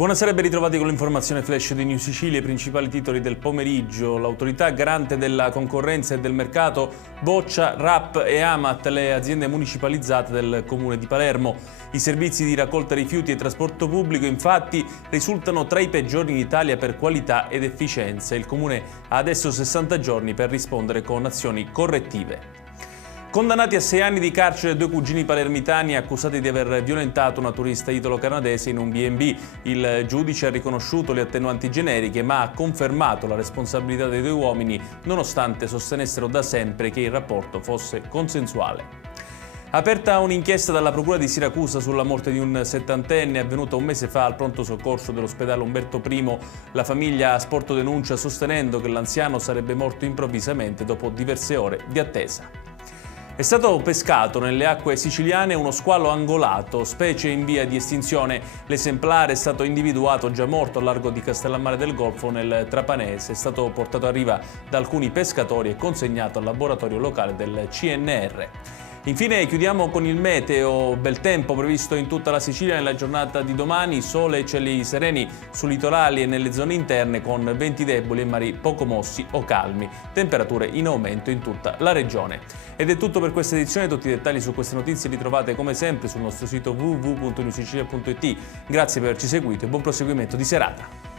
Buonasera e ben ritrovati con l'informazione flash di New Sicilia, i principali titoli del pomeriggio. L'autorità garante della concorrenza e del mercato boccia RAP e Amat, le aziende municipalizzate del comune di Palermo. I servizi di raccolta rifiuti e trasporto pubblico infatti risultano tra i peggiori in Italia per qualità ed efficienza. Il comune ha adesso 60 giorni per rispondere con azioni correttive. Condannati a 6 anni di carcere due cugini palermitani accusati di aver violentato una turista italo-canadese in un B&B. Il giudice ha riconosciuto le attenuanti generiche ma ha confermato la responsabilità dei due uomini nonostante sostenessero da sempre che il rapporto fosse consensuale. Aperta un'inchiesta dalla Procura di Siracusa sulla morte di un 70enne avvenuta un mese fa al pronto soccorso dell'ospedale Umberto I. La famiglia ha sporto denuncia sostenendo che l'anziano sarebbe morto improvvisamente dopo diverse ore di attesa. È stato pescato nelle acque siciliane uno squalo angolato, specie in via di estinzione. L'esemplare è stato individuato già morto a largo di Castellammare del Golfo nel Trapanese. È stato portato a riva da alcuni pescatori e consegnato al laboratorio locale del CNR. Infine chiudiamo con il meteo, bel tempo previsto in tutta la Sicilia nella giornata di domani, sole e cieli sereni sui litorali e nelle zone interne con venti deboli e mari poco mossi o calmi, temperature in aumento in tutta la regione. Ed è tutto per questa edizione, tutti i dettagli su queste notizie li trovate come sempre sul nostro sito www.newsicilia.it. Grazie per averci seguito e buon proseguimento di serata.